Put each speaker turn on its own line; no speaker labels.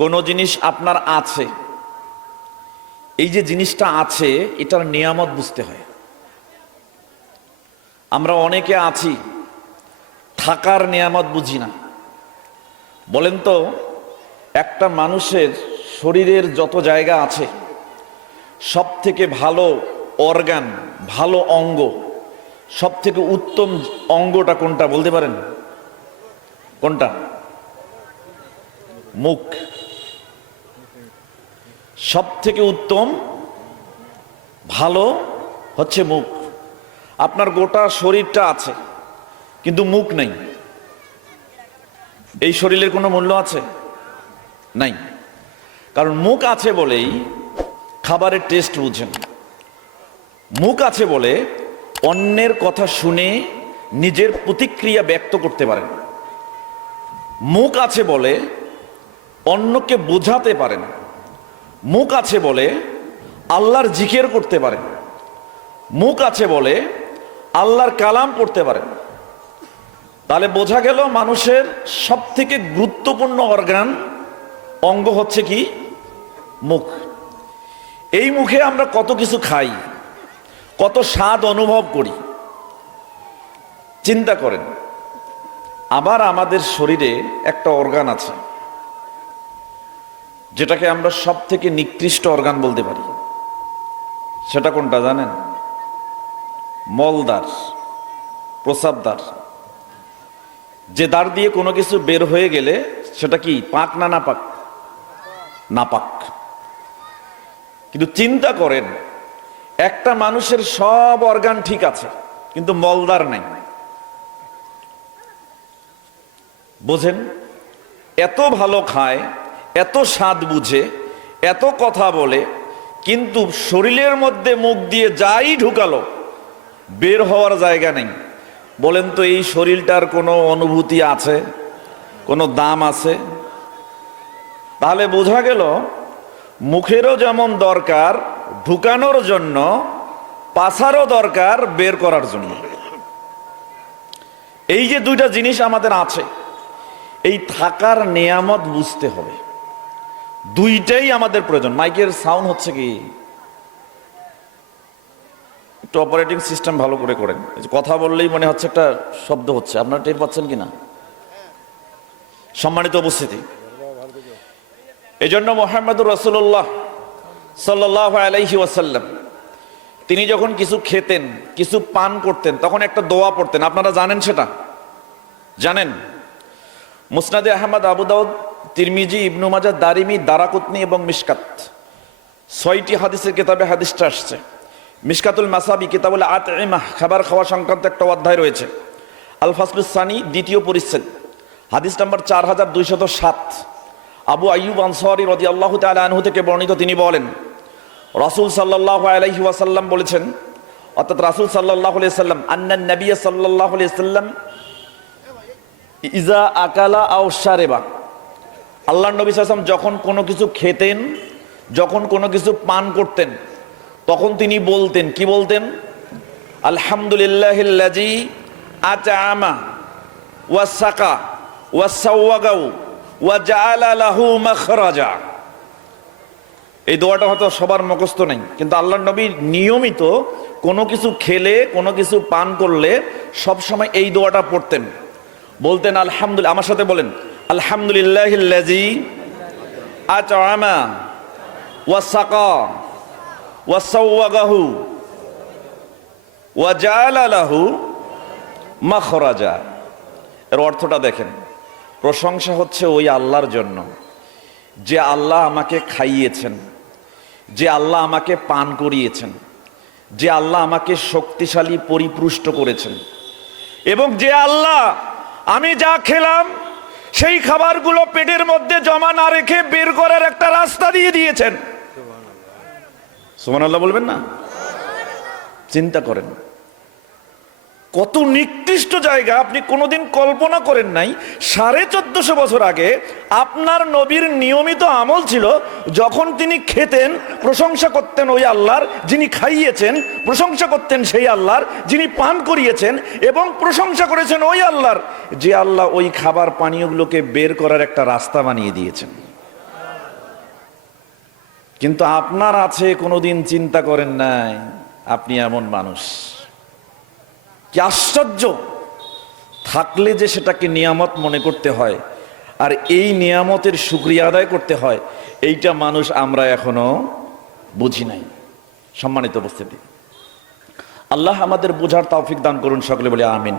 কোনো জিনিস আপনার আছে। এই যে জিনিসটা আছে, এটার নিয়ামত বুঝতে হয়। আমরা অনেকে আছি, থাকার নিয়ামত বুঝি না। বলেন তো, একটা মানুষের শরীরের যত জায়গা আছে সব থেকে ভালো অর্গান, ভালো অঙ্গ সব থেকে উত্তম অঙ্গটা কোনটা বলতে পারেন? কোনটা? মুখ। সব থেকে উত্তম, ভালো হচ্ছে মুখ। আপনার গোটা শরীরটা আছে, কিন্তু মুখ নেই। এই শরীরের কোনো মূল্য আছে? নাই। কারণ মুখ আছে বলেই খাবারের টেস্ট বুঝেন। মুখ আছে বলে অন্যের কথা শুনে নিজের প্রতিক্রিয়া ব্যক্ত করতে পারেন। মুখ আছে বলে অন্যকে বোঝাতে পারেন। মুখ আছে বলে আল্লাহর জিকের করতে পারেন মুখ আছে বলে আল্লাহর কালাম পড়তে পারেন তাহলে বোঝা গেল মানুষের সব থেকে গুরুত্বপূর্ণ অর্গান অঙ্গ হচ্ছে কি? মুখ। এই মুখে আমরা কত কিছু খাই, কত স্বাদ অনুভব করি। চিন্তা করেন, আবার আমাদের শরীরে একটা অর্গান আছে। যেটাকে আমরা সব থেকে নিকৃষ্ট অর্গান বলতে পারি। সেটা কোনটা জানেন? মলদার প্রসাবদার যে দ্বার দিয়ে কোনো কিছু বের হয়ে গেলে সেটা কি? পাক না না পাক না পাক কিন্তু চিন্তা করেন, একটা মানুষের সব অর্গান ঠিক আছে, কিন্তু মলদার নাই। বোঝেন? এত ভালো খায় এত স্বাদ বুঝে, এত কথা বলে, কিন্তু শরীরের মধ্যে মুখ দিয়ে যাই ঢুকালো, বের হওয়ার জায়গা নেই। বলেন তো, এই শরীরটার কোনো অনুভূতি আছে? কোনো দাম আছে? তাহলে বোঝা গেল, মুখেরও যেমন দরকার ঢুকানোর জন্য পাশারও দরকার বের করার জন্য। এই যে দুইটা জিনিস আমাদের আছে, এই থাকার নিয়ামত বুঝতে হবে। দুইটাই আমাদের প্রয়োজন। মাইকের সাউন্ড হচ্ছে কি? একটু অপারেটিং সিস্টেম ভালো করে করেন। কথা বললেই মনে হচ্ছে একটা শব্দ হচ্ছে। আপনারা টের পাচ্ছেন কি না সম্মানিত উপস্থিতি। এই জন্য মোহাম্মদুর রসুল্লাহ সাল্লাহ আলাইহি ওয়াসাল্লাম, তিনি যখন কিছু খেতেন, কিছু পান করতেন, তখন একটা দোয়া পড়তেন। আপনারা জানেন সেটা? জানেন? মুসনাদে আহমদ, আবু দাউদ তিরমিজি, ইবনু মাজা দারিমি, দারাকুতনি এবং মিশকাত। ছয়টি হাদিসের কিতাবে হাদিসটা আসছে। মিশকাতুল মাসাবি, কিতাবুল আত খাবার খাওয়া সংক্রান্ত একটা অধ্যায় রয়েছে। আল ফাসলুস সানি, দ্বিতীয় পরিচ্ছেদ। হাদিস নাম্বার চার হাজার দুইশত সাত। আবু আইয়ুব আনসারি রদি আল্লাহ আনহু থেকে বর্ণিত তিনি বলেন, রাসূল সাল্লাল্লাহু আলাইহি ওয়াসাল্লাম বলেছেন, অর্থাৎ রাসূল সাল্লাল্লাহু আলাইহি সাল্লাম আন্নান নবী সাল্লাল্লাহু আলাইহি সাল্লাম ইজা আকালা আও সারেবা আল্লাহ নবী সাল্লাম যখন কোনো কিছু খেতেন, যখন কোনো কিছু পান করতেন, তখন তিনি বলতেন, কি বলতেন? আলহামদুলিল্লাহিল্লাজি আচামা ওয়াসাকা ওয়াসাওয়াগাউ ওয়া জাআলা লাহু মাখরাজা। এই দোয়াটা হয়তো সবার মুখস্থ নেই, কিন্তু আল্লাহ নবী নিয়মিত কোনো কিছু খেলে, কোনো কিছু পান করলে সব সময় এই দোয়াটা পড়তেন। বলতেন, আলহামদুলিল্লাহ। আমার সাথে বলেন ওয়াজালাহু মাখরাজা। এর অর্থটা দেখেন, প্রশংসা হচ্ছে ওই আল্লাহর জন্য, যে আল্লাহ আমাকে খাইয়েছেন, যে আল্লাহ আমাকে পান করিয়েছেন, যে আল্লাহ আমাকে শক্তিশালী, পরিপুষ্ট করেছেন। এবং যে আল্লাহ, আমি যা খেলাম সেই খাবারগুলো পেটের মধ্যে জমা না রেখে বের করার একটা রাস্তা দিয়ে দিয়েছেন। সুমান আল্লাহ বলবেন না? চিন্তা করেন। কত নিকৃষ্ট জায়গা আপনি কোনোদিন কল্পনা করেন নাই। সাড়ে চোদ্দশো বছর আগে আপনার নবীর নিয়মিত আমল ছিল যখন তিনি খেতেন, প্রশংসা করতেন ওই আল্লাহর, যিনি খাইয়েছেন, প্রশংসা করতেন সেই আল্লাহর, যিনি পান করিয়েছেন এবং প্রশংসা করেছেন ওই আল্লাহর। যে আল্লাহ ওই খাবার পানীয়গুলোকে বের করার একটা রাস্তা বানিয়ে দিয়েছেন। কিন্তু আপনার আছে কোনোদিন চিন্তা করেন নাই, আপনি এমন মানুষ। কি আশ্চর্য? থাকলে যে সেটাকে নিয়ামত মনে করতে হয়, আর এই নিয়ামতের সুক্রিয়া আদায় করতে হয়, এইটা মানুষ আমরা এখনও বুঝি নাই। সম্মানিত উপস্থিতি। আল্লাহ আমাদের বোঝার তৌফিক দান করুন, সকলে বলে আমিন।